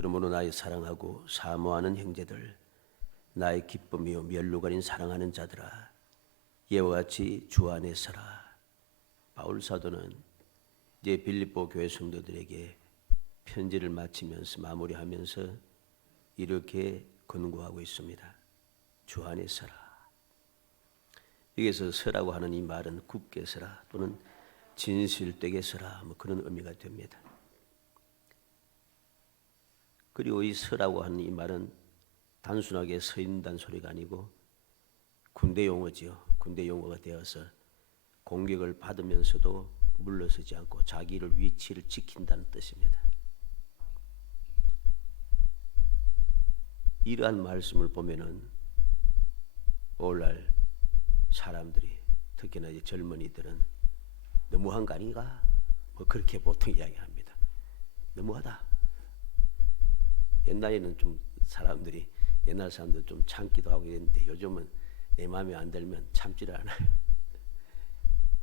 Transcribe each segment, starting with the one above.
그러므로 나의 사랑하고 사모하는 형제들, 나의 기쁨이요 멸루가린 사랑하는 자들아, 이와 같이 주 안에 서라. 바울 사도는 이제 빌립보 교회 성도들에게 편지를 마치면서 마무리하면서 이렇게 권고하고 있습니다. 주 안에 서라. 여기서 서라고 하는 이 말은 굳게 서라 또는 진실되게 서라 그런 의미가 됩니다. 그리고 이 서라고 하는 이 말은 단순하게 서 있는다는 소리가 아니고 군대 용어지요. 군대 용어가 되어서 공격을 받으면서도 물러서지 않고 자기를 위치를 지킨다는 뜻입니다. 이러한 말씀을 보면은 오늘날 사람들이 특히나 이제 젊은이들은 너무한 거 아닌가? 그렇게 보통 이야기합니다. 너무하다. 옛날에는 좀 사람들이 옛날 사람들 좀 참기도 하고 이랬는데 요즘은 내 마음에 안 들면 참지를 않아요.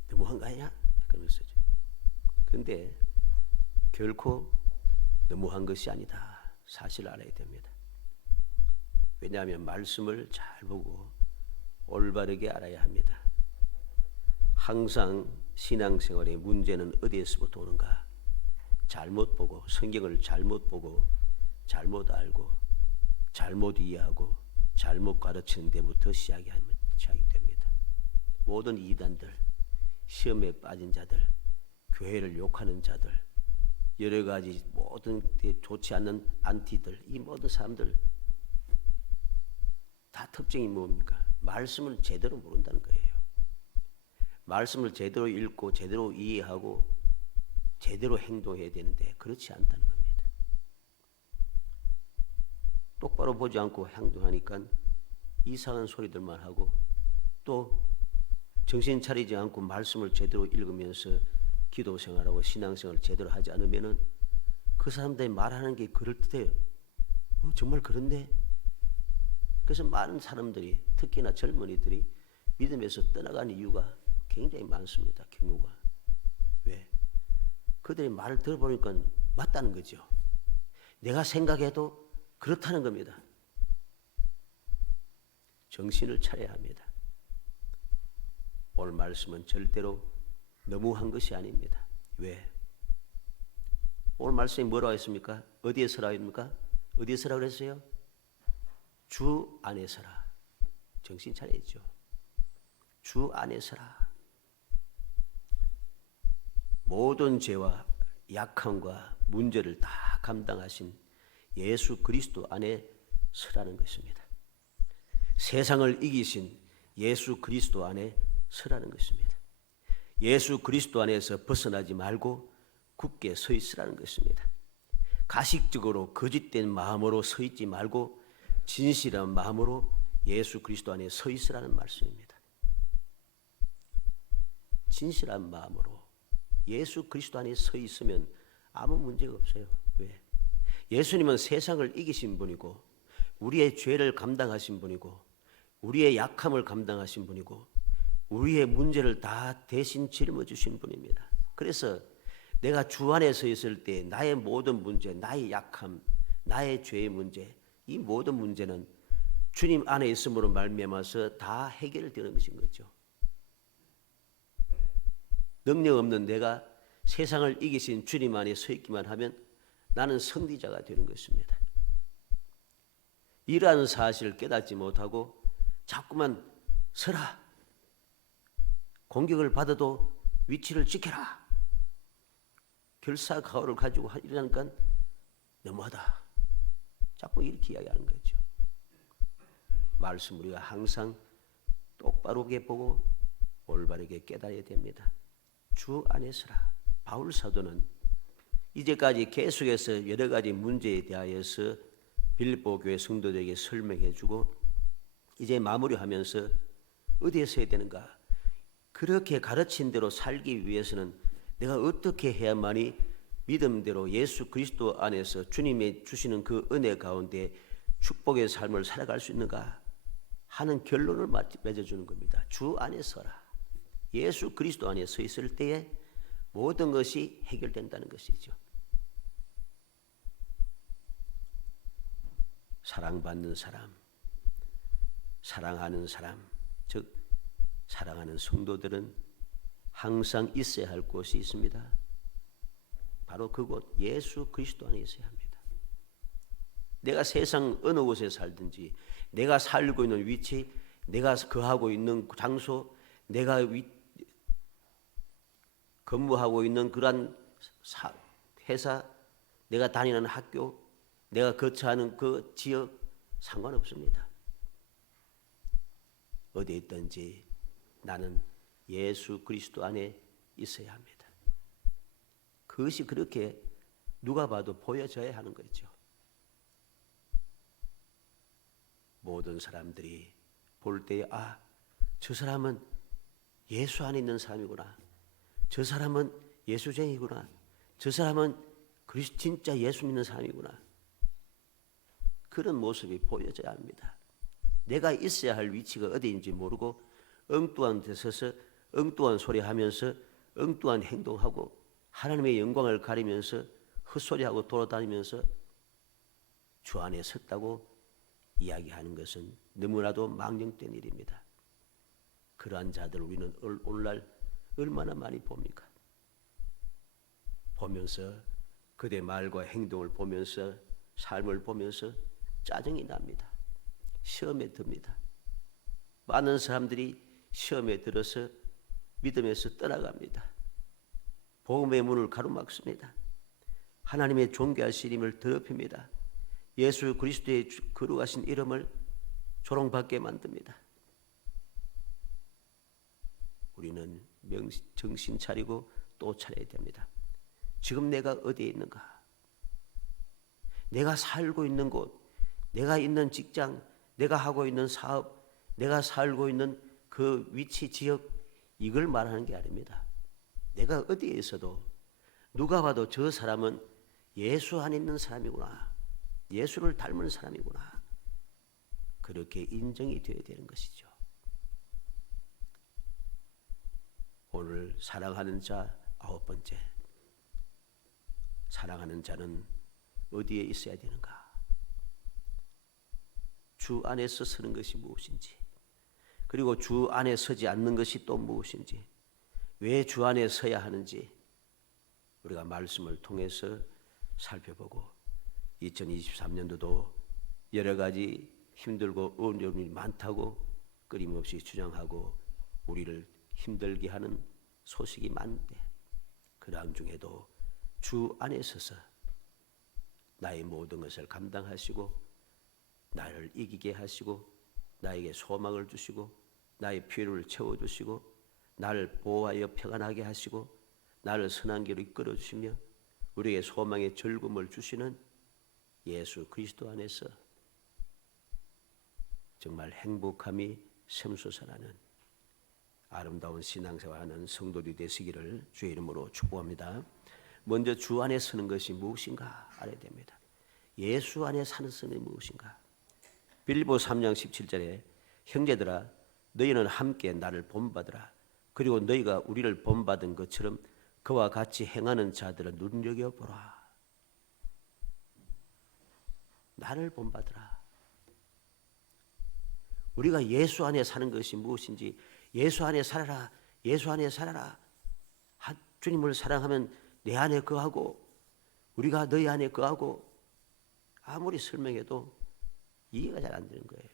너무한 거 아니야? 그러면서죠. 그런데 결코 너무한 것이 아니다. 사실을 알아야 됩니다. 왜냐하면 말씀을 잘 보고 올바르게 알아야 합니다. 항상 신앙생활의 문제는 어디에서부터 오는가? 잘못 보고 성경을 잘못 보고 잘못 알고 잘못 이해하고 잘못 가르치는 데부터 시작이 됩니다. 모든 이단들, 시험에 빠진 자들, 교회를 욕하는 자들, 여러 가지 모든 좋지 않는 안티들, 이 모든 사람들 다 특징이 뭡니까? 말씀을 제대로 모른다는 거예요. 말씀을 제대로 읽고 제대로 이해하고 제대로 행동해야 되는데 그렇지 않다는 겁니다. 똑바로 보지 않고 행동하니까 이상한 소리들만 하고 또 정신 차리지 않고 말씀을 제대로 읽으면서 기도 생활하고 신앙생활을 제대로 하지 않으면은 그 사람들이 말하는 게 그럴듯해요. 정말 그런데? 그래서 많은 사람들이 특히나 젊은이들이 믿음에서 떠나가는 이유가 굉장히 많습니다. 경우가. 왜? 그들의 말을 들어보니까 맞다는 거죠. 내가 생각해도 그렇다는 겁니다. 정신을 차려야 합니다. 오늘 말씀은 절대로 너무한 것이 아닙니다. 왜? 오늘 말씀이 뭐라고 했습니까? 어디에 서라고 했습니까? 어디에 서라고 그랬어요? 주 안에 서라. 정신 차려야죠. 주 안에 서라. 모든 죄와 약함과 문제를 다 감당하신 예수 그리스도 안에 서라는 것입니다. 세상을 이기신 예수 그리스도 안에 서라는 것입니다. 예수 그리스도 안에서 벗어나지 말고 굳게 서 있으라는 것입니다. 가식적으로 거짓된 마음으로 서 있지 말고 진실한 마음으로 예수 그리스도 안에 서 있으라는 말씀입니다. 진실한 마음으로 예수 그리스도 안에 서 있으면 아무 문제가 없어요. 왜? 예수님은 세상을 이기신 분이고 우리의 죄를 감당하신 분이고 우리의 약함을 감당하신 분이고 우리의 문제를 다 대신 짊어지신 분입니다. 그래서 내가 주 안에 서 있을 때 나의 모든 문제, 나의 약함, 나의 죄의 문제, 이 모든 문제는 주님 안에 있음으로 말미암아서 다 해결되는 것인 거죠. 능력 없는 내가 세상을 이기신 주님 안에 서 있기만 하면 나는 승리자가 되는 것입니다. 이러한 사실을 깨닫지 못하고 자꾸만 서라. 공격을 받아도 위치를 지켜라. 결사가오를 가지고 이러니까 너무하다. 자꾸 이렇게 이야기하는 거죠. 말씀 우리가 항상 똑바르게 보고 올바르게 깨달아야 됩니다. 주 안에 서라. 바울 사도는 이제까지 계속해서 여러 가지 문제에 대하여서 빌립보 교회 성도들에게 설명해 주고 이제 마무리하면서 어디에 서야 되는가? 그렇게 가르친 대로 살기 위해서는 내가 어떻게 해야만이 믿음대로 예수 그리스도 안에서 주님이 주시는 그 은혜 가운데 축복의 삶을 살아갈 수 있는가 하는 결론을 맺어주는 겁니다. 주 안에 서라. 예수 그리스도 안에 서 있을 때에 모든 것이 해결된다는 것이죠. 사랑받는 사람, 사랑하는 사람, 즉 사랑하는 성도들은 항상 있어야 할 곳이 있습니다. 바로 그곳 예수 그리스도 안에 있어야 합니다. 내가 세상 어느 곳에 살든지 내가 살고 있는 위치, 내가 거하고 있는 장소, 내가 근무하고 있는 그러한 회사, 내가 다니는 학교, 내가 거처하는 그 지역 상관없습니다. 어디에 있든지 나는 예수 그리스도 안에 있어야 합니다. 그것이 그렇게 누가 봐도 보여져야 하는 거죠. 모든 사람들이 볼 때에 저 사람은 예수 안에 있는 사람이구나. 저 사람은 예수쟁이구나. 저 사람은 진짜 예수 믿는 사람이구나. 그런 모습이 보여져야 합니다. 내가 있어야 할 위치가 어디인지 모르고 엉뚱한 데 서서 엉뚱한 소리 하면서 엉뚱한 행동하고 하나님의 영광을 가리면서 헛소리하고 돌아다니면서 주 안에 섰다고 이야기하는 것은 너무나도 망령된 일입니다. 그러한 자들 우리는 오늘날 얼마나 많이 봅니까? 보면서 그대 말과 행동을 보면서 삶을 보면서 짜증이 납니다. 시험에 듭니다. 많은 사람들이 시험에 들어서 믿음에서 떠나갑니다. 복음의 문을 가로막습니다. 하나님의 존귀하신 이름을 더럽힙니다. 예수 그리스도의 거룩하신 이름을 조롱받게 만듭니다. 우리는 정신 차리고 또 차려야 됩니다. 지금 내가 어디에 있는가? 내가 살고 있는 곳, 내가 있는 직장, 내가 하고 있는 사업, 내가 살고 있는 그 위치, 지역, 이걸 말하는 게 아닙니다. 내가 어디에 있어도 누가 봐도 저 사람은 예수 안에 있는 사람이구나. 예수를 닮은 사람이구나. 그렇게 인정이 되어야 되는 것이죠. 오늘 사랑하는 자 9번째. 사랑하는 자는 어디에 있어야 되는가? 주 안에서 서는 것이 무엇인지, 그리고 주 안에 서지 않는 것이 또 무엇인지, 왜 주 안에 서야 하는지 우리가 말씀을 통해서 살펴보고 2023년도도 여러 가지 힘들고 어려움이 많다고 끊임없이 주장하고 우리를 힘들게 하는 소식이 많은데 그러한 중에도 주 안에 서서 나의 모든 것을 감당하시고 나를 이기게 하시고 나에게 소망을 주시고 나의 필요를 채워주시고 나를 보호하여 평안하게 하시고 나를 선한 길로 이끌어 주시며 우리에게 소망의 즐거움을 주시는 예수 그리스도 안에서 정말 행복함이 샘솟아나는 아름다운 신앙생활하는 성도들이 되시기를 주의 이름으로 축복합니다. 먼저 주 안에 서는 것이 무엇인가 알아야 됩니다. 예수 안에 사는 것이 무엇인가? 빌립보 3장 17절에 형제들아 너희는 함께 나를 본받으라. 그리고 너희가 우리를 본받은 것처럼 그와 같이 행하는 자들을 눈여겨보라. 나를 본받으라. 우리가 예수 안에 사는 것이 무엇인지 예수 안에 살아라. 예수 안에 살아라. 주님을 사랑하면 내 안에 거하고 우리가 너희 안에 거하고 아무리 설명해도 이해가 잘 안 되는 거예요.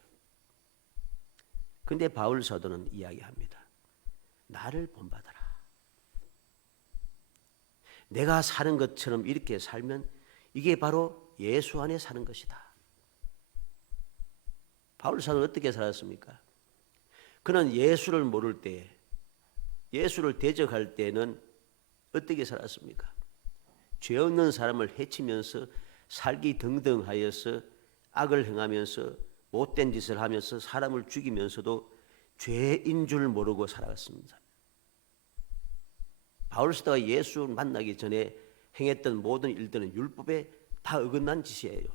근데 바울 사도는 이야기합니다. 나를 본받아라. 내가 사는 것처럼 이렇게 살면 이게 바로 예수 안에 사는 것이다. 바울 사도는 어떻게 살았습니까? 그는 예수를 모를 때, 예수를 대적할 때는 어떻게 살았습니까? 죄 없는 사람을 해치면서 살기 등등하여서 악을 행하면서 못된 짓을 하면서 사람을 죽이면서도 죄인 줄 모르고 살아갔습니다. 바울 사도가 예수 만나기 전에 행했던 모든 일들은 율법에 다 어긋난 짓이에요.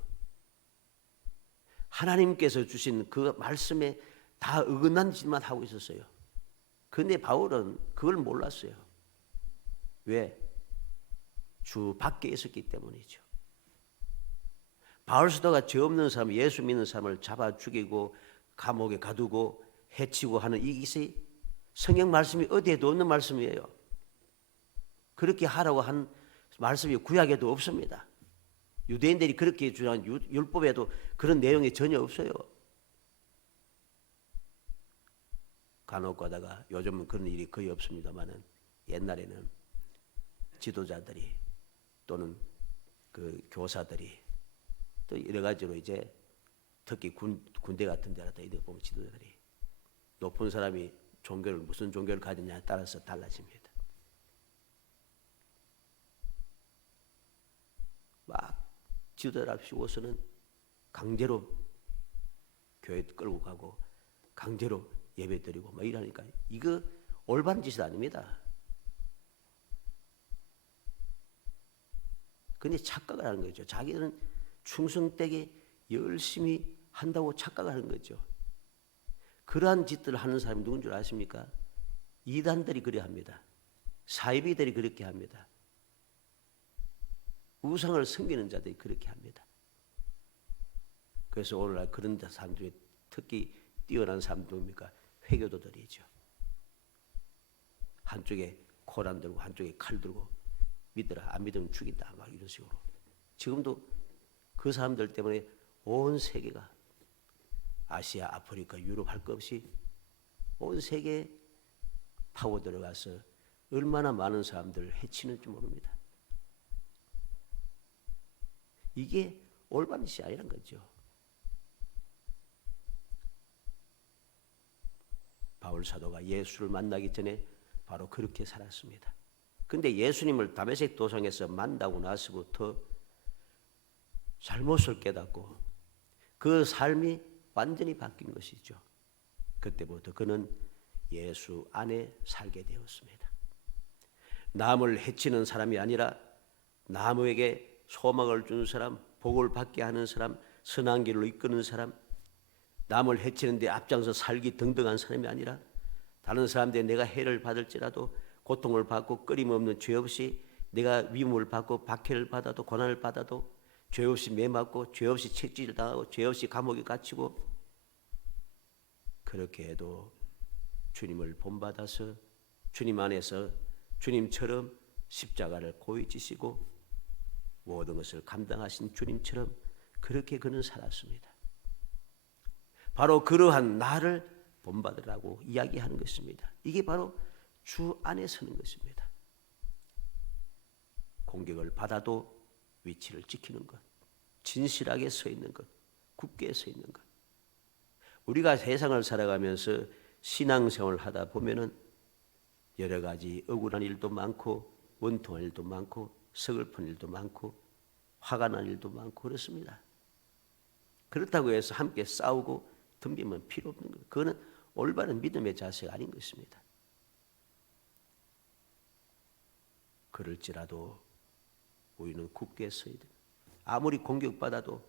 하나님께서 주신 그 말씀에 다 어긋난 짓만 하고 있었어요. 그런데 바울은 그걸 몰랐어요. 왜? 주 밖에 있었기 때문이죠. 바울 사도가 죄 없는 사람, 예수 믿는 사람을 잡아 죽이고 감옥에 가두고 해치고 하는 이것이 성경 말씀이 어디에도 없는 말씀이에요. 그렇게 하라고 한 말씀이 구약에도 없습니다. 유대인들이 그렇게 주장한 율법에도 그런 내용이 전혀 없어요. 간혹 가다가 요즘은 그런 일이 거의 없습니다만은 옛날에는 지도자들이 또는 그 교사들이 또 여러 가지로 이제 특히 군대 같은 데라다 이렇게 보면 지도자들이 높은 사람이 종교를 무슨 종교를 가졌냐에 따라서 달라집니다. 막 지도자랍시고서는 강제로 교회 끌고 가고 강제로 예배 드리고 막 이러니까 이거 올바른 짓이 아닙니다. 근데 착각을 하는 거죠. 자기는 충성되게 열심히 한다고 착각을 하는 거죠. 그러한 짓들을 하는 사람이 누군 줄 아십니까? 이단들이 그래 합니다. 사이비들이 그렇게 합니다. 우상을 섬기는 자들이 그렇게 합니다. 그래서 오늘날 그런 사람 중에 특히 뛰어난 사람 누굽니까? 회교도들이죠. 한쪽에 코란 들고 한쪽에 칼 들고 믿으라 안 믿으면 죽인다 막 이런 식으로. 지금도 그 사람들 때문에 온 세계가 아시아, 아프리카, 유럽 할 것 없이 온 세계에 파고 들어가서 얼마나 많은 사람들을 해치는지 모릅니다. 이게 올바른 것이 아니란 거죠. 바울 사도가 예수를 만나기 전에 바로 그렇게 살았습니다. 근데 예수님을 다메섹 도상에서 만나고 나서부터 잘못을 깨닫고 그 삶이 완전히 바뀐 것이죠. 그때부터 그는 예수 안에 살게 되었습니다. 남을 해치는 사람이 아니라 남에게 소망을 주는 사람, 복을 받게 하는 사람, 선한 길로 이끄는 사람, 남을 해치는데 앞장서 살기 등등한 사람이 아니라 다른 사람들이 내가 해를 받을지라도 고통을 받고 끊임없는 죄 없이 내가 위험을 받고 박해를 받아도 고난을 받아도 죄 없이 매맞고 죄 없이 채찍을 당하고 죄 없이 감옥에 갇히고 그렇게 해도 주님을 본받아서 주님 안에서 주님처럼 십자가를 고이 지시고 모든 것을 감당하신 주님처럼 그렇게 그는 살았습니다. 바로 그러한 나를 본받으라고 이야기하는 것입니다. 이게 바로 주 안에 서는 것입니다. 공격을 받아도 위치를 지키는 것, 진실하게 서 있는 것, 굳게 서 있는 것. 우리가 세상을 살아가면서 신앙생활을 하다 보면은 여러 가지 억울한 일도 많고 원통한 일도 많고 서글픈 일도 많고 화가 난 일도 많고 그렇습니다. 그렇다고 해서 함께 싸우고 덤비면 필요 없는 거예요. 그거는 올바른 믿음의 자세가 아닌 것입니다. 그럴지라도 우리는 굳게 서야 됩니다. 아무리 공격받아도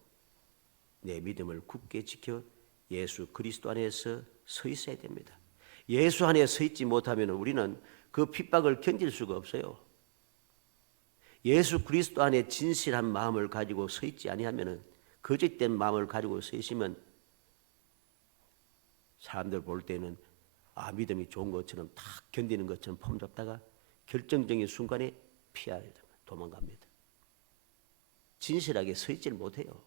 내 믿음을 굳게 지켜 예수 그리스도 안에서 서 있어야 됩니다. 예수 안에 서 있지 못하면 우리는 그 핍박을 견딜 수가 없어요. 예수 그리스도 안에 진실한 마음을 가지고 서 있지 아니하면 거짓된 마음을 가지고 서 있으면 사람들 볼 때는 믿음이 좋은 것처럼 다 견디는 것처럼 폼잡다가 결정적인 순간에 피해야 됩니다. 도망갑니다. 진실하게 서 있질 못해요.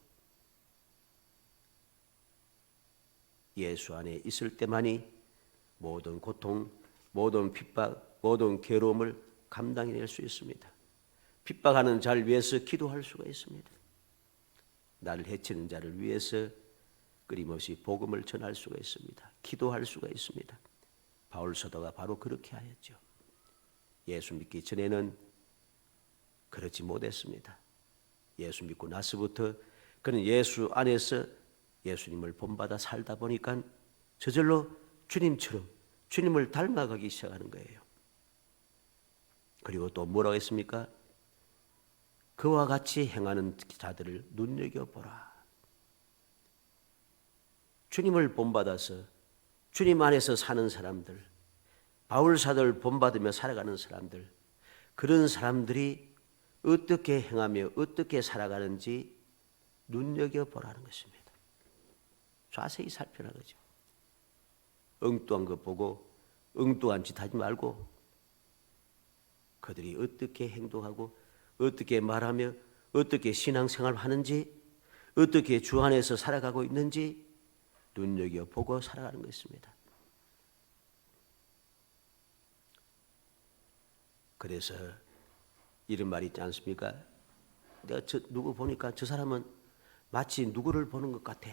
예수 안에 있을 때만이 모든 고통, 모든 핍박, 모든 괴로움을 감당해낼 수 있습니다. 핍박하는 자를 위해서 기도할 수가 있습니다. 나를 해치는 자를 위해서 끊임없이 복음을 전할 수가 있습니다. 기도할 수가 있습니다. 바울 사도가 바로 그렇게 하였죠. 예수 믿기 전에는 그렇지 못했습니다. 예수 믿고 나서부터 그는 예수 안에서 예수님을 본받아 살다 보니까 저절로 주님처럼 주님을 닮아가기 시작하는 거예요. 그리고 또 뭐라고 했습니까? 그와 같이 행하는 자들을 눈여겨보라. 주님을 본받아서 주님 안에서 사는 사람들, 바울 사도를 본받으며 살아가는 사람들, 그런 사람들이 어떻게 행하며 어떻게 살아가는지 눈여겨보라는 것입니다. 자세히 살펴라 그죠. 엉뚱한 거 보고 엉뚱한 짓 하지 말고 그들이 어떻게 행동하고 어떻게 말하며 어떻게 신앙생활을 하는지 어떻게 주 안에서 살아가고 있는지 눈여겨보고 살아가는 것입니다. 그래서 이런 말이 있지 않습니까? 내가 누구 보니까 저 사람은 마치 누구를 보는 것 같아.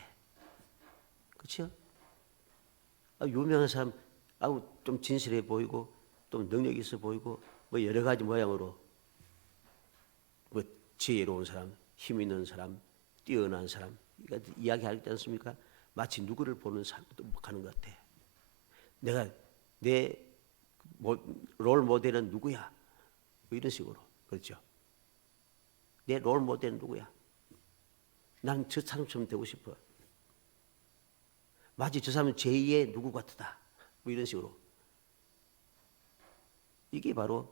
그렇죠? 유명한 사람 좀 진실해 보이고 좀 능력 있어 보이고 뭐 여러 가지 모양으로 뭐 지혜로운 사람, 힘 있는 사람, 뛰어난 사람 이야기하지 않습니까? 마치 누구를 보는 사람도 하는 것 같아. 내가 내 롤 모델은 누구야? 뭐 이런 식으로 그렇죠? 내 롤 모델은 누구야? 난 저 사람처럼 되고 싶어. 마치 저 사람은 제2의 누구 같다. 뭐 이런 식으로. 이게 바로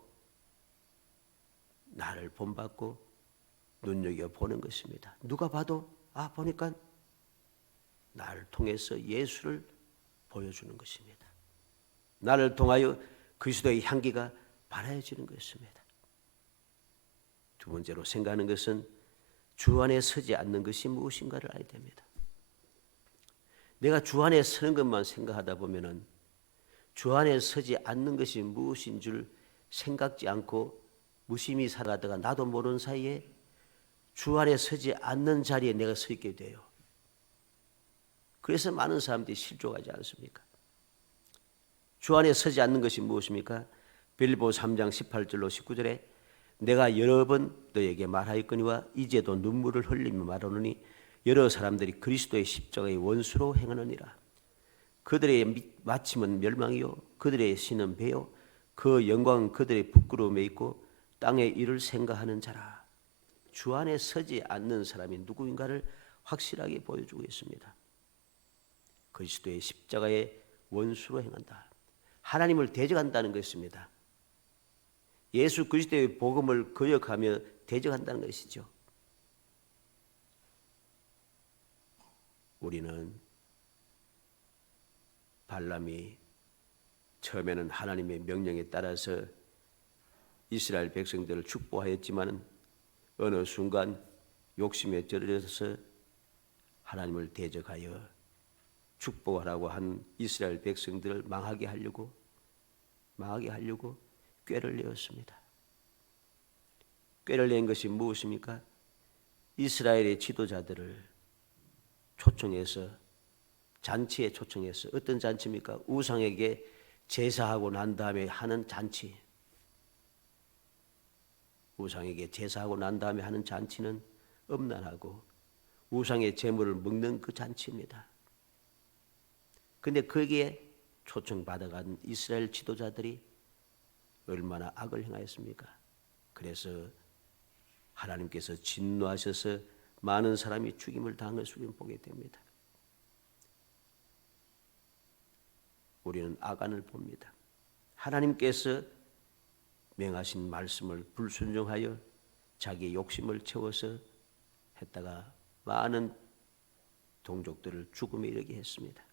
나를 본받고 눈여겨보는 것입니다. 누가 봐도 보니까 나를 통해서 예수를 보여주는 것입니다. 나를 통하여 그리스도의 향기가 발하여지는 것입니다. 두 번째로 생각하는 것은 주 안에 서지 않는 것이 무엇인가를 알아야 됩니다. 내가 주 안에 서는 것만 생각하다 보면은 주 안에 서지 않는 것이 무엇인 줄 생각지 않고 무심히 살아가다가 나도 모르는 사이에 주 안에 서지 않는 자리에 내가 서 있게 돼요. 그래서 많은 사람들이 실족하지 않습니까? 주 안에 서지 않는 것이 무엇입니까? 빌립보 3장 18절로 19절에 내가 여러 번 너에게 말하였거니와 이제도 눈물을 흘리며 말하노니 여러 사람들이 그리스도의 십자가의 원수로 행하느니라. 그들의 마침은 멸망이요 그들의 신은 배요 그 영광은 그들의 부끄러움에 있고 땅의 일을 생각하는 자라. 주 안에 서지 않는 사람이 누구인가를 확실하게 보여주고 있습니다. 그리스도의 십자가의 원수로 행한다. 하나님을 대적한다는 것입니다. 예수 그리스도의 복음을 거역하며 대적한다는 것이죠. 우리는 발람이 처음에는 하나님의 명령에 따라서 이스라엘 백성들을 축복하였지만 어느 순간 욕심에 젖어서 하나님을 대적하여 축복하라고 한 이스라엘 백성들을 망하게 하려고 꾀를 내었습니다. 꾀를 낸 것이 무엇입니까? 이스라엘의 지도자들을 초청해서 잔치에 초청해서 어떤 잔치입니까? 우상에게 제사하고 난 다음에 하는 잔치. 우상에게 제사하고 난 다음에 하는 잔치는 음란하고 우상의 제물을 먹는 그 잔치입니다. 그런데 거기에 초청받아간 이스라엘 지도자들이 얼마나 악을 행하였습니까? 그래서 하나님께서 진노하셔서 많은 사람이 죽임을 당한 것을 보게 됩니다. 우리는 아간을 봅니다. 하나님께서 명하신 말씀을 불순종하여 자기의 욕심을 채워서 했다가 많은 동족들을 죽음에 이르게 했습니다.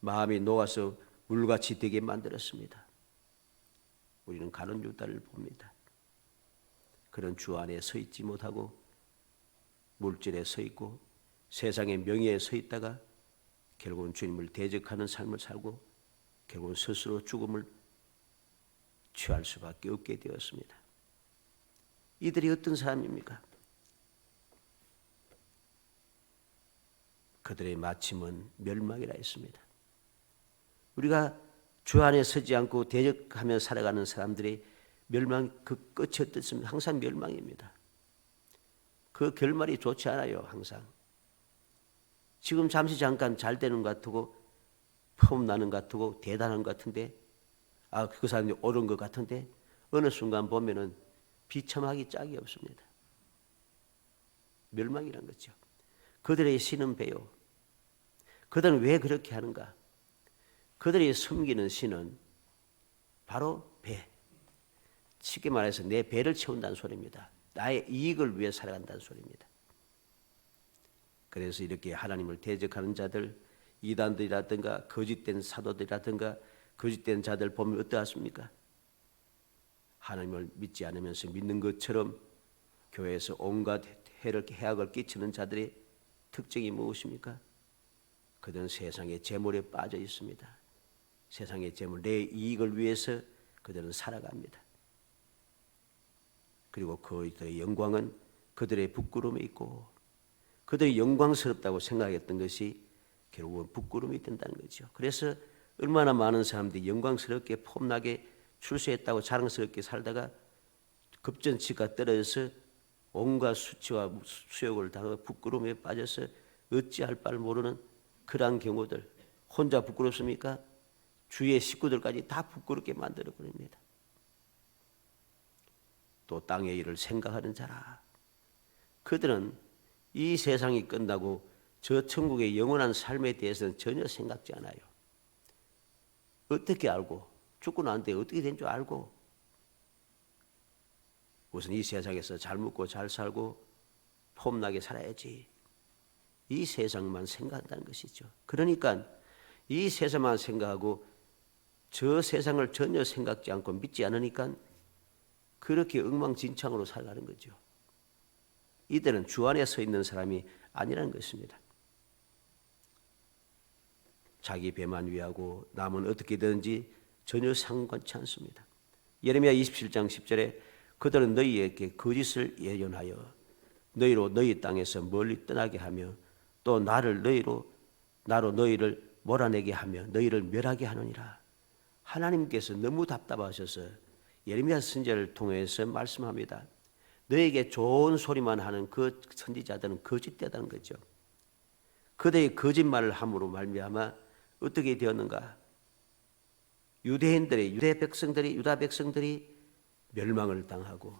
마음이 녹아서 물같이 되게 만들었습니다. 우리는 가룟 유다를 봅니다. 그런 주 안에 서 있지 못하고 물질에 서 있고 세상의 명예에 서 있다가 결국은 주님을 대적하는 삶을 살고 결국은 스스로 죽음을 취할 수밖에 없게 되었습니다. 이들이 어떤 사람입니까? 그들의 마침은 멸망이라 했습니다. 우리가 주 안에 서지 않고 대적하며 살아가는 사람들의 멸망 그 끝이 어떻습니까? 항상 멸망입니다. 그 결말이 좋지 않아요. 항상. 지금 잠시 잠깐 잘 되는 것 같고 폼 나는 것 같고 대단한 것 같은데 그 사람이 옳은 것 같은데 어느 순간 보면은 비참하기 짝이 없습니다. 멸망이란 거죠. 그들의 신은 배요. 그들은 왜 그렇게 하는가? 그들이 섬기는 신은 바로 배. 쉽게 말해서 내 배를 채운다는 소리입니다. 나의 이익을 위해 살아간다는 소리입니다. 그래서 이렇게 하나님을 대적하는 자들, 이단들이라든가 거짓된 사도들이라든가 거짓된 자들 보면 어떠하십니까? 하나님을 믿지 않으면서 믿는 것처럼 교회에서 온갖 해악을 끼치는 자들의 특징이 무엇입니까? 그들은 세상의 재물에 빠져 있습니다. 세상의 재물, 내 이익을 위해서 그들은 살아갑니다. 그리고 그들의 영광은 그들의 부끄러움에 있고, 그들이 영광스럽다고 생각했던 것이 결국은 부끄러움이 된다는 거죠. 그래서 얼마나 많은 사람들이 영광스럽게 폼나게 출세했다고 자랑스럽게 살다가 급전치가 떨어져서 온갖 수치와 수욕을 당하고 부끄러움에 빠져서 어찌할 바를 모르는 그러한 경우들. 혼자 부끄럽습니까? 주위의 식구들까지 다 부끄럽게 만들어 버립니다. 또 땅의 일을 생각하는 자라. 그들은 이 세상이 끝나고 저 천국의 영원한 삶에 대해서는 전혀 생각지 않아요. 어떻게 알고, 죽고 난 뒤에 어떻게 된 줄 알고, 우선 이 세상에서 잘 먹고 잘 살고 폼나게 살아야지, 이 세상만 생각한다는 것이죠. 그러니까 이 세상만 생각하고 저 세상을 전혀 생각지 않고 믿지 않으니까 그렇게 엉망진창으로 살아가는 거죠. 이들은 주 안에 서 있는 사람이 아니라는 것입니다. 자기 배만 위하고 남은 어떻게 되든지 전혀 상관치 않습니다. 예레미야 27장 10절에 그들은 너희에게 거짓을 예언하여 너희로 너희 땅에서 멀리 떠나게 하며 또 나로 너희를 몰아내게 하며 너희를 멸하게 하느니라. 하나님께서 너무 답답하셔서 예레미야 선지자를 통해서 말씀합니다. 너에게 좋은 소리만 하는 그 선지자들은 거짓되다는 거죠. 그들의 거짓말을 함으로 말미암아 어떻게 되었는가? 유다 백성들이 멸망을 당하고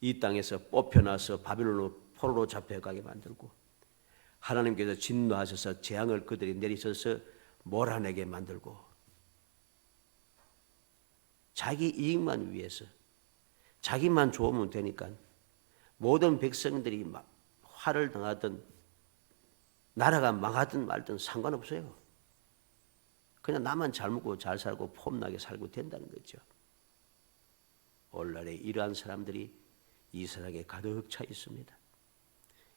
이 땅에서 뽑혀나서 바빌론으로 포로로 잡혀가게 만들고, 하나님께서 진노하셔서 재앙을 그들이 내리셔서 몰아내게 만들고, 자기 이익만 위해서 자기만 좋으면 되니까 모든 백성들이 막 화를 당하든 나라가 망하든 말든 상관없어요. 그냥 나만 잘 먹고 잘 살고 폼나게 살고 된다는 거죠. 오늘날에 이러한 사람들이 이 세상에 가득 차 있습니다.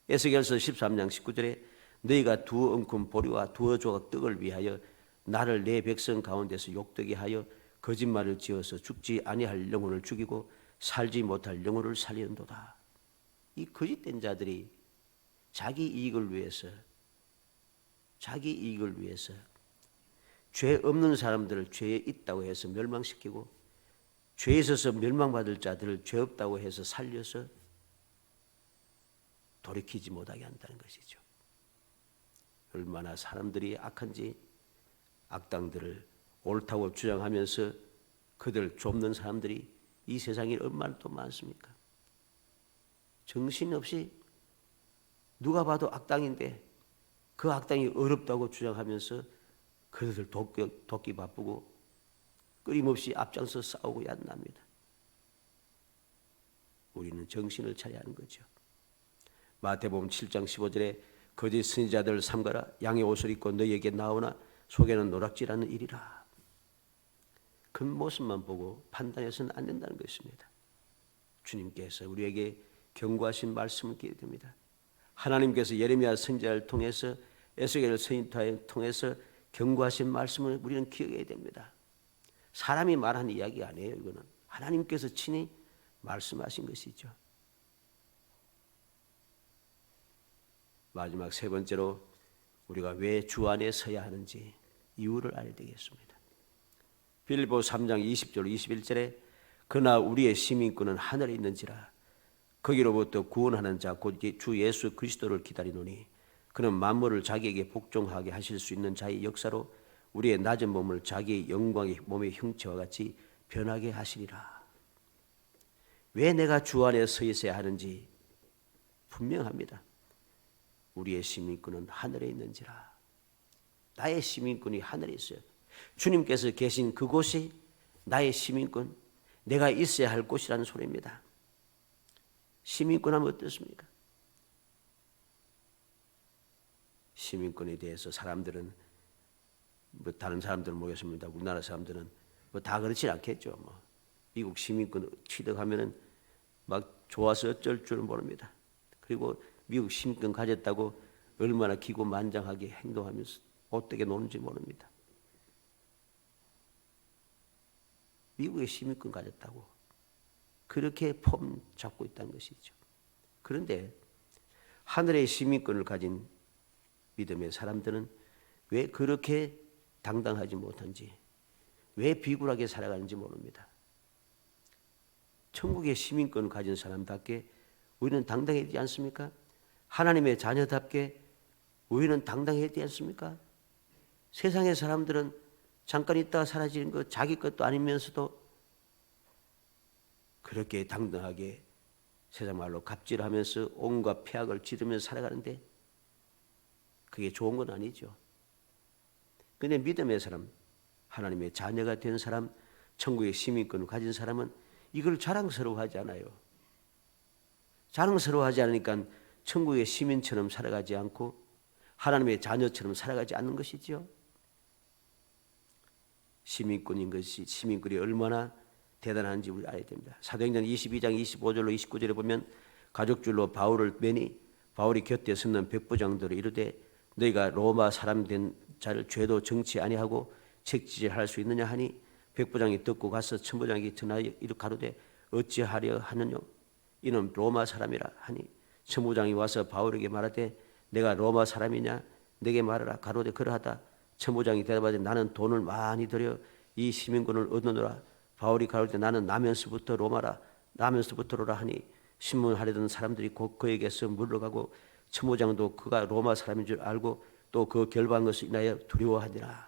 에스겔서 13장 19절에 너희가 두 엉큼 보리와 두어 조각 떡을 위하여 나를 내 백성 가운데서 욕되게 하여 거짓말을 지어서 죽지 아니할 영혼을 죽이고 살지 못할 영혼을 살리는도다. 이 거짓된 자들이 자기 이익을 위해서 죄 없는 사람들을 죄에 있다고 해서 멸망시키고, 죄에 있어서 멸망받을 자들을 죄 없다고 해서 살려서 돌이키지 못하게 한다는 것이죠. 얼마나 사람들이 악한지 악당들을 옳다고 주장하면서 그들 좁는 사람들이 이 세상에 얼마나 또 많습니까? 정신없이 누가 봐도 악당인데 그 악당이 어렵다고 주장하면서 그들 돕기 바쁘고 끊임없이 앞장서 싸우고 얀납니다. 우리는 정신을 차려야 하는 거죠. 마태복음 7장 15절에 거짓 선지자들을 삼가라. 양의 옷을 입고 너희에게 나오나 속에는 노략질하는 일이라. 겉모습만 보고 판단해서는 안 된다는 것입니다. 주님께서 우리에게 경고하신 말씀을 기해야 됩니다. 하나님께서 예레미야 선지자를 통해서 에스겔 선지자를 통해서 경고하신 말씀을 우리는 기억해야 됩니다. 사람이 말한 이야기가 아니에요. 이거는 하나님께서 친히 말씀하신 것이죠. 마지막 세 번째로 우리가 왜 주 안에 서야 하는지 이유를 알아야 되겠습니다. 빌립보 3장 20절 21절에 그러나 우리의 시민권은 하늘에 있는지라 거기로부터 구원하는 자 곧 주 예수 그리스도를 기다리노니 그는 만물을 자기에게 복종하게 하실 수 있는 자의 역사로 우리의 낮은 몸을 자기의 영광의 몸의 형체와 같이 변하게 하시리라. 왜 내가 주 안에 서 있어야 하는지 분명합니다. 우리의 시민권은 하늘에 있는지라. 나의 시민권이 하늘에 있어요. 주님께서 계신 그곳이 나의 시민권, 내가 있어야 할 곳이라는 소리입니다. 시민권 하면 어떻습니까? 시민권에 대해서 사람들은 뭐 다른 사람들은 모였습니다. 우리나라 사람들은 뭐 다 그렇진 않겠죠. 뭐 미국 시민권 취득하면은 막 좋아서 어쩔 줄은 모릅니다. 그리고 미국 시민권 가졌다고 얼마나 기고만장하게 행동하면서 어떻게 노는지 모릅니다. 미국의 시민권 가졌다고 그렇게 폼 잡고 있다는 것이죠. 그런데 하늘의 시민권을 가진 믿음의 사람들은 왜 그렇게 당당하지 못한지, 왜 비굴하게 살아가는지 모릅니다. 천국의 시민권을 가진 사람답게 우리는 당당해야 되지 않습니까? 하나님의 자녀답게 우리는 당당해야 되지 않습니까? 세상의 사람들은 잠깐 있다가 사라지는 것 자기 것도 아니면서도 그렇게 당당하게 세상 말로 갑질하면서 온갖 폐악을 지르면서 살아가는데 그게 좋은 건 아니죠. 그런데 믿음의 사람, 하나님의 자녀가 된 사람, 천국의 시민권을 가진 사람은 이걸 자랑스러워하지 않아요. 자랑스러워하지 않으니까 천국의 시민처럼 살아가지 않고 하나님의 자녀처럼 살아가지 않는 것이죠. 시민권인 것이 시민권이 얼마나 대단한지 우리 알아야 됩니다. 사도행전 22장 25절로 29절에 보면 가죽줄로 바울을 매니 바울이 곁에 서는 백부장들을 이르되 너희가 로마 사람 된 자를 죄도 정치 아니하고 책지질할 수 있느냐 하니 백부장이 듣고 가서 천부장에게 전하여 이르 가로되 어찌하려 하느뇨 이는 로마 사람이라 하니 천부장이 와서 바울에게 말하되 내가 로마 사람이냐 내게 말하라 가로되 그러하다. 천부장이 대답하되 나는 돈을 많이 들여 이 시민권을 얻느노라. 바울이 가로되 나는 나면서부터 로마라 나면서부터로라 하니 신문하려던 사람들이 곧 그에게서 물러가고 천부장도 그가 로마 사람인 줄 알고 또 그 결박한 것을 인하여 두려워하니라.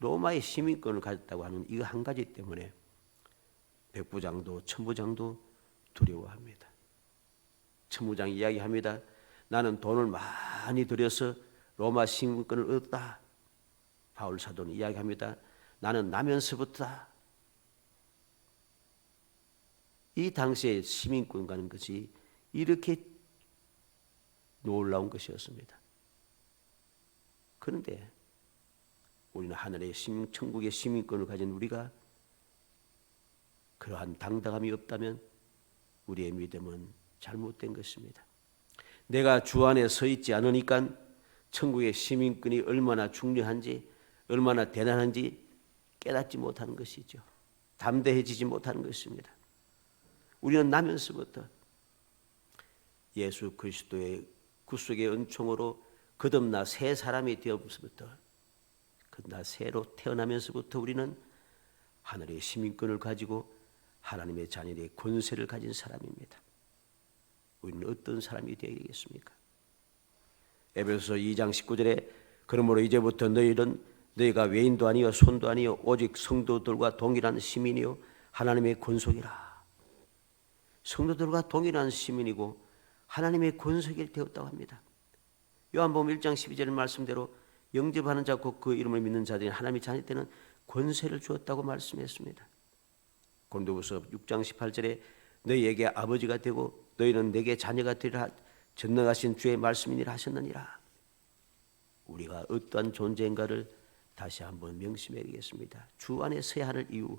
로마의 시민권을 가졌다고 하는 이거 한 가지 때문에 백부장도 천부장도 두려워합니다. 천부장이 이야기합니다. 나는 돈을 많이 들여서 로마 시민권을 얻었다. 바울 사도는 이야기합니다. 나는 나면서부터다. 이 당시에 시민권 가는 것이 이렇게 놀라운 것이었습니다. 그런데 우리는 하늘의 천국의 시민권을 가진 우리가 그러한 당당함이 없다면 우리의 믿음은 잘못된 것입니다. 내가 주 안에 서 있지 않으니까 천국의 시민권이 얼마나 중요한지 얼마나 대단한지 깨닫지 못하는 것이죠. 담대해지지 못하는 것입니다. 우리는 나면서부터 예수 그리스도의 구속의 은총으로 거듭나 새 사람이 되어서부터 그러나 새로 태어나면서부터 우리는 하늘의 시민권을 가지고 하나님의 자녀의 권세를 가진 사람입니다. 우리는 어떤 사람이 되어야 되겠습니까? 에베소서 2장 19절에 그러므로 이제부터 너희가 외인도 아니요 손도 아니요 오직 성도들과 동일한 시민이요 하나님의 권속이라. 성도들과 동일한 시민이고 하나님의 권속이 되었다고 합니다. 요한복음 1장 12절 말씀대로 영접하는 자 곧 그 이름을 믿는 자들이 하나님의 자녀 때는 권세를 주었다고 말씀했습니다. 고린도후서 6장 18절에 너희에게 아버지가 되고 너희는 내게 자녀가 되리라 전능하신 주의 말씀이니라 하셨느니라. 우리가 어떠한 존재인가를 다시 한번 명심해야 되겠습니다. 주 안에 서야 할 이유,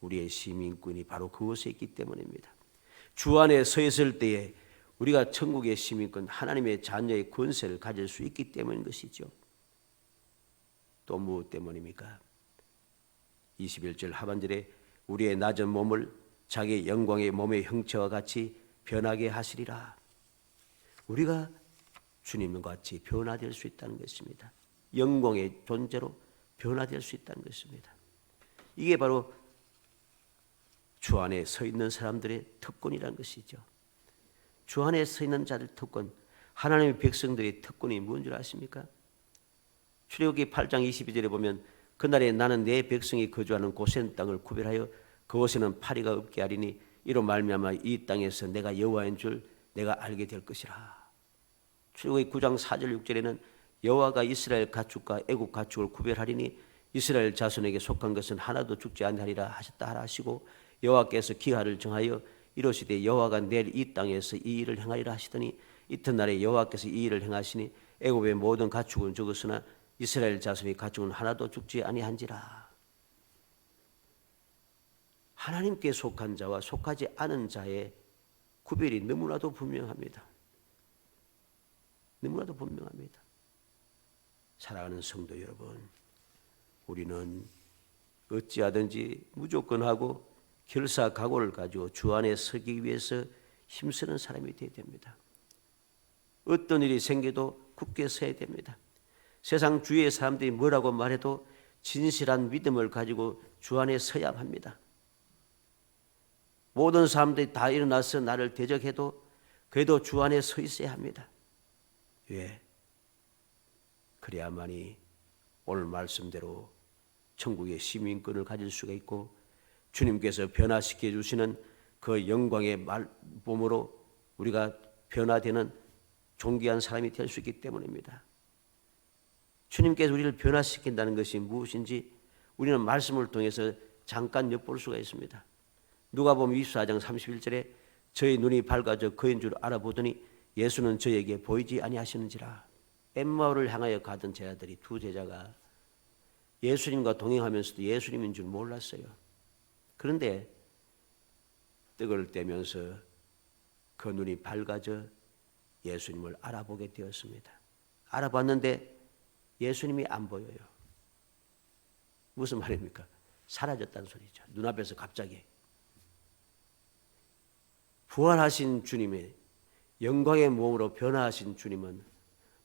우리의 시민권이 바로 그곳에 있기 때문입니다. 주 안에 서 있을 때에 우리가 천국의 시민권, 하나님의 자녀의 권세를 가질 수 있기 때문인 것이죠. 또 무엇 때문입니까? 21절 하반절에 우리의 낮은 몸을 자기 영광의 몸의 형체와 같이 변하게 하시리라. 우리가 주님과 같이 변화될 수 있다는 것입니다. 영광의 존재로 변화될 수 있다는 것입니다. 이게 바로 주 안에 서 있는 사람들의 특권이라는 것이죠. 주 안에 서 있는 자들 특권, 하나님의 백성들의 특권이 뭔지 아십니까? 출애굽기 8장 22절에 보면 그날에 나는 내 백성이 거주하는 고센 땅을 구별하여 그곳에는 파리가 없게 하리니 이로 말미암아 이 땅에서 내가 여호와인 줄 내가 알게 될 것이라. 출애굽기 9장 4절 6절에는 여호와가 이스라엘 가축과 애국 가축을 구별하리니 이스라엘 자손에게 속한 것은 하나도 죽지 아니하리라 하셨다 하라 하시고 여호와께서 기한을 정하여 이르시되 여호와가 내일 이 땅에서 이 일을 행하리라 하시더니 이튿날에 여호와께서 이 일을 행하시니 애굽의 모든 가축은 죽었으나 이스라엘 자손의 가축은 하나도 죽지 아니한지라. 하나님께 속한 자와 속하지 않은 자의 구별이 너무나도 분명합니다. 너무나도 분명합니다. 사랑하는 성도 여러분, 우리는 어찌하든지 무조건 하고 결사각오를 가지고 주 안에 서기 위해서 힘쓰는 사람이 되어야 됩니다. 어떤 일이 생겨도 굳게 서야 됩니다. 세상 주위의 사람들이 뭐라고 말해도 진실한 믿음을 가지고 주 안에 서야 합니다. 모든 사람들이 다 일어나서 나를 대적해도 그래도 주 안에 서 있어야 합니다. 왜? 그래야만이 오늘 말씀대로 천국의 시민권을 가질 수가 있고 주님께서 변화시켜 주시는 그 영광의 몸으로 우리가 변화되는 존귀한 사람이 될 수 있기 때문입니다. 주님께서 우리를 변화시킨다는 것이 무엇인지 우리는 말씀을 통해서 잠깐 엿볼 수가 있습니다. 누가복음 24장 31절에 저희 눈이 밝아져 그인 줄 알아보더니 예수는 저에게 보이지 아니하시는지라. 엠마오를 향하여 가던 제자들이 두 제자가 예수님과 동행하면서도 예수님인 줄 몰랐어요. 그런데 떡을 떼면서 그 눈이 밝아져 예수님을 알아보게 되었습니다. 알아봤는데 예수님이 안 보여요. 무슨 말입니까? 사라졌다는 소리죠. 눈앞에서 갑자기. 부활하신 주님의 영광의 몸으로 변화하신 주님은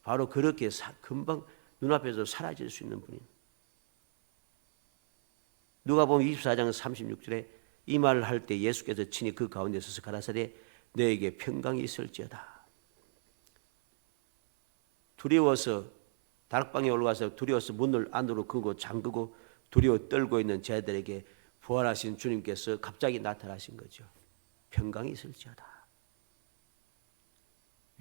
바로 그렇게 금방 눈앞에서 사라질 수 있는 분입니다. 누가복음 24장 36절에 이 말을 할 때 예수께서 친히 그 가운데 서서 가라사대 너에게 평강이 있을지어다. 두려워서 다락방에 올라가서 두려워서 문을 안으로 끄고 잠그고 두려워 떨고 있는 제자들에게 부활하신 주님께서 갑자기 나타나신 거죠. 평강이 있을지어다.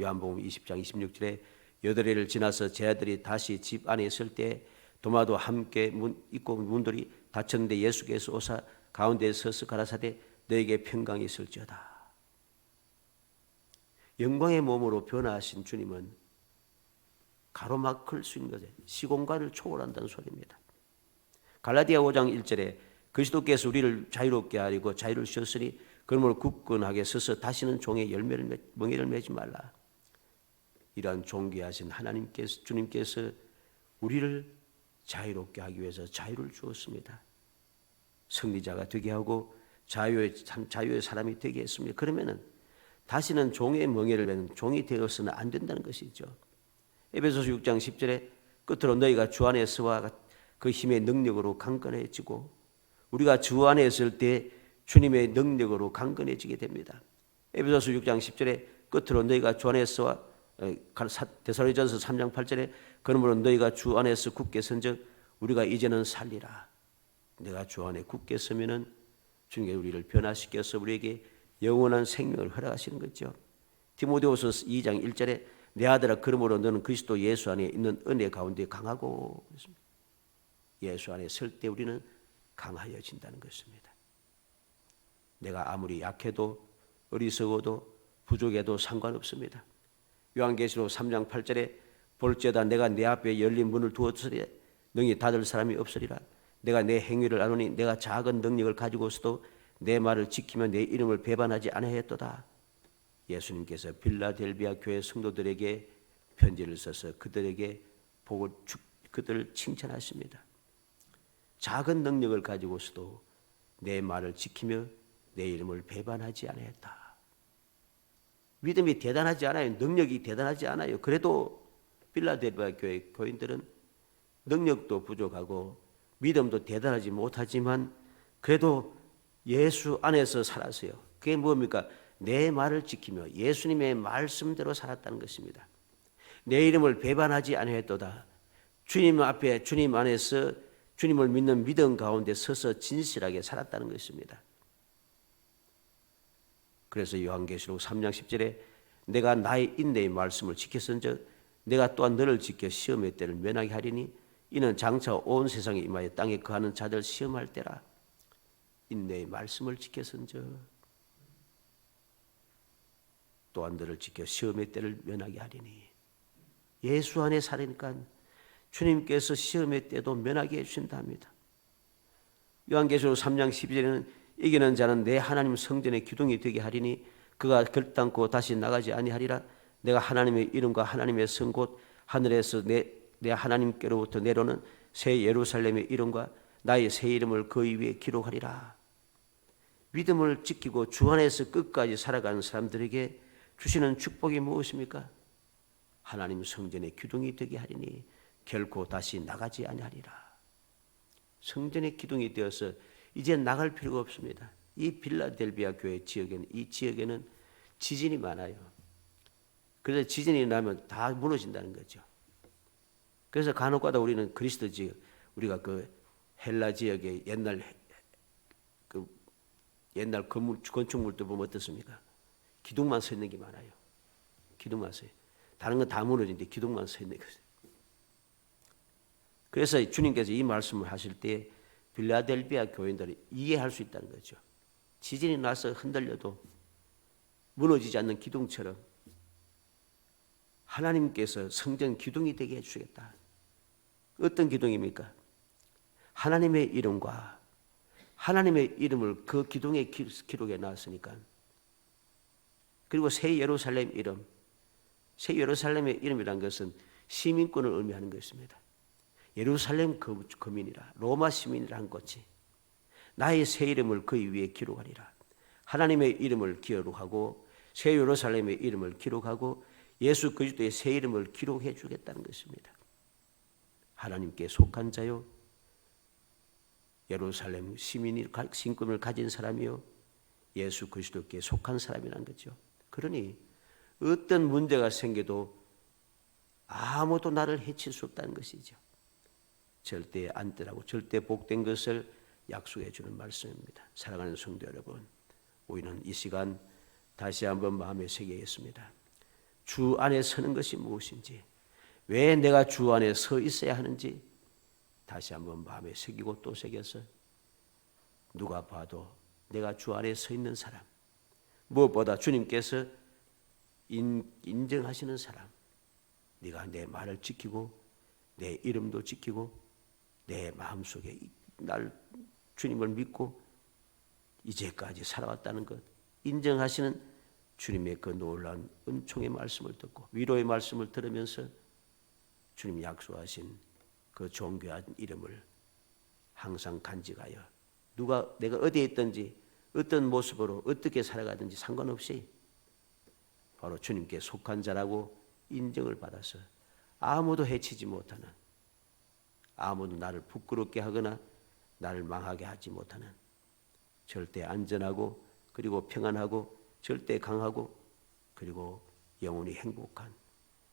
요한복음 20장 26절에 8일을 지나서 제자들이 다시 집 안에 있을 때 도마도 함께 있고 문들이 닫혔는데 예수께서 오사 가운데에 서서 가라사대 너에게 평강이 있을지어다. 영광의 몸으로 변화하신 주님은 가로막을 수 있는 것에 시공간을 초월한다는 소리입니다. 갈라디아 5장 1절에 그리스도께서 우리를 자유롭게 하리고 자유를 주셨으니 그러므로 굳건하게 서서 다시는 종의 멍에를 매지 말라. 이러한 존귀하신 하나님께서 주님께서 우리를 자유롭게 하기 위해서 자유를 주었습니다. 승리자가 되게 하고 자유의 사람이 되게 했습니다. 그러면은 다시는 종의 멍에를 매는 종이 되어서는 안 된다는 것이죠. 에베소서 6장 10절에 끝으로 너희가 주 안에서와 그 힘의 능력으로 강건해지고 우리가 주 안에 있을 때 주님의 능력으로 강건해지게 됩니다. 에베소서 6장 10절에 끝으로 너희가 주 안에서와 데살로니가전서 3장 8절에 그러므로 너희가 주 안에서 굳게 선즉 우리가 이제는 살리라. 내가 주 안에 굳게 서면은 주님께서 우리를 변화시켜서 우리에게 영원한 생명을 허락하시는 거죠. 디모데후서 2장 1절에 내 아들아 그러므로 너는 그리스도 예수 안에 있는 은혜 가운데 강하고 그렇습니다. 예수 안에 설 때 우리는 강하여진다는 것입니다. 내가 아무리 약해도 어리석어도 부족해도 상관없습니다. 요한계시록 3장 8절에 볼지어다 내가 내 앞에 열린 문을 두었으리 능히 닫을 사람이 없으리라. 내가 내 행위를 아노니 내가 작은 능력을 가지고서도 내 말을 지키며 내 이름을 배반하지 아니하였도다. 예수님께서 빌라델비아 교회 성도들에게 편지를 써서 그들에게 보고 그들을 칭찬하십니다. 작은 능력을 가지고서도 내 말을 지키며 내 이름을 배반하지 아니했다. 믿음이 대단하지 않아요. 능력이 대단하지 않아요. 그래도 빌라델비아 교회 교인들은 능력도 부족하고 믿음도 대단하지 못하지만 그래도 예수 안에서 살았어요. 그게 뭡니까? 내 말을 지키며 예수님의 말씀대로 살았다는 것입니다. 내 이름을 배반하지 아니했도다. 주님 앞에 주님 안에서 주님을 믿는 믿음 가운데 서서 진실하게 살았다는 것입니다. 그래서 요한계시록 3장 10절에 내가 나의 인내의 말씀을 지켰은즉 내가 또한 너를 지켜 시험의 때를 면하게 하리니 이는 장차 온 세상에 임하여 땅에 거하는 자들 시험할 때라. 인내의 말씀을 지켰은즉 또한 너를 지켜 시험의 때를 면하게 하리니. 예수 안에 살으니까 주님께서 시험의 때도 면하게 해주신답니다. 요한계시록 3장 12절에는 이기는 자는 내 하나님 성전의 기둥이 되게 하리니 그가 결단코 다시 나가지 아니하리라. 내가 하나님의 이름과 하나님의 성 곧 하늘에서 내 하나님께로부터 내려오는 새 예루살렘의 이름과 나의 새 이름을 그 위에 기록하리라. 믿음을 지키고 주 안에서 끝까지 살아가는 사람들에게 주시는 축복이 무엇입니까? 하나님 성전의 기둥이 되게 하리니 결코 다시 나가지 아니하리라. 성전의 기둥이 되어서 이제 나갈 필요가 없습니다. 이 빌라델비아 교회 지역에는, 이 지역에는 지진이 많아요. 그래서 지진이 나면 다 무너진다는 거죠. 그래서 간혹가다 우리는 그리스도 지역, 우리가 그 헬라 지역의 옛날 건축물도 보면 어떻습니까? 기둥만 서 있는 게 많아요. 기둥만 서 있어요. 다른 건 다 무너지는데 기둥만 서 있는 거죠. 그래서 주님께서 이 말씀을 하실 때 빌라델비아 교인들이 이해할 수 있다는 거죠. 지진이 나서 흔들려도 무너지지 않는 기둥처럼 하나님께서 성전 기둥이 되게 해주시겠다. 어떤 기둥입니까? 하나님의 이름과 하나님의 이름을 그 기둥의 기록에 놨으니까. 그리고 새 예루살렘 이름, 새 예루살렘의 이름이란 것은 시민권을 의미하는 것입니다. 예루살렘 거민이라, 로마 시민이란 것이 나의 새 이름을 그 위에 기록하리라. 하나님의 이름을 기록하고 새 예루살렘의 이름을 기록하고 예수 그리스도의 새 이름을 기록해 주겠다는 것입니다. 하나님께 속한 자요, 예루살렘 시민이 신권을 가진 사람이요, 예수 그리스도께 속한 사람이라는 거죠. 그러니 어떤 문제가 생겨도 아무도 나를 해칠 수 없다는 것이죠. 절대 안전하고 절대 복된 것을 약속해 주는 말씀입니다. 사랑하는 성도 여러분, 우리는 이 시간 다시 한번 마음에 새기겠습니다. 주 안에 서는 것이 무엇인지, 왜 내가 주 안에 서 있어야 하는지 다시 한번 마음에 새기고 또 새겨서 누가 봐도 내가 주 안에 서 있는 사람, 무엇보다 주님께서 인정하시는 사람, 네가 내 말을 지키고 내 이름도 지키고 내 마음속에 날 주님을 믿고 이제까지 살아왔다는 것 인정하시는 주님의 그 놀라운 은총의 말씀을 듣고 위로의 말씀을 들으면서 주님이 약속하신 그 존귀한 이름을 항상 간직하여 내가 어디에 있든지 어떤 모습으로 어떻게 살아가든지 상관없이 바로 주님께 속한 자라고 인정을 받아서 아무도 해치지 못하는, 아무도 나를 부끄럽게 하거나 나를 망하게 하지 못하는 절대 안전하고 그리고 평안하고 절대 강하고 그리고 영원히 행복한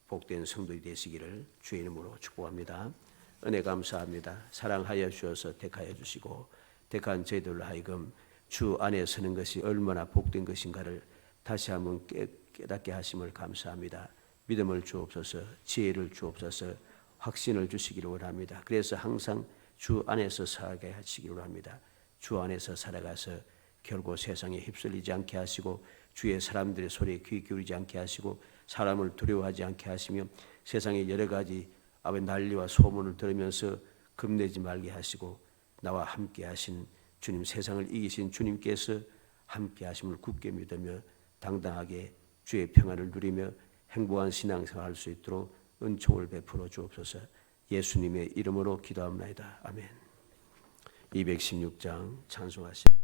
복된 성도이 되시기를 주의 이름으로 축복합니다. 은혜 감사합니다. 사랑하여 주셔서 택하여 주시고 택한 저희들로 하여금 주 안에 서는 것이 얼마나 복된 것인가를 다시 한번 깨닫게 하심을 감사합니다. 믿음을 주옵소서, 지혜를 주옵소서, 확신을 주시기를 원합니다. 그래서 항상 주 안에서 살아가게 하시기를 원합니다. 주 안에서 살아가서 결국 세상에 휩쓸리지 않게 하시고 주의 사람들의 소리에 귀 기울이지 않게 하시고 사람을 두려워하지 않게 하시며 세상의 여러 가지 난리와 소문을 들으면서 겁내지 말게 하시고 나와 함께 하신 주님, 세상을 이기신 주님께서 함께 하심을 굳게 믿으며 당당하게 주의 평안을 누리며 행복한 신앙생활 할 수 있도록 은총을 베풀어 주옵소서. 예수님의 이름으로 기도합니다. 아멘. 216장 찬송하시옵소서.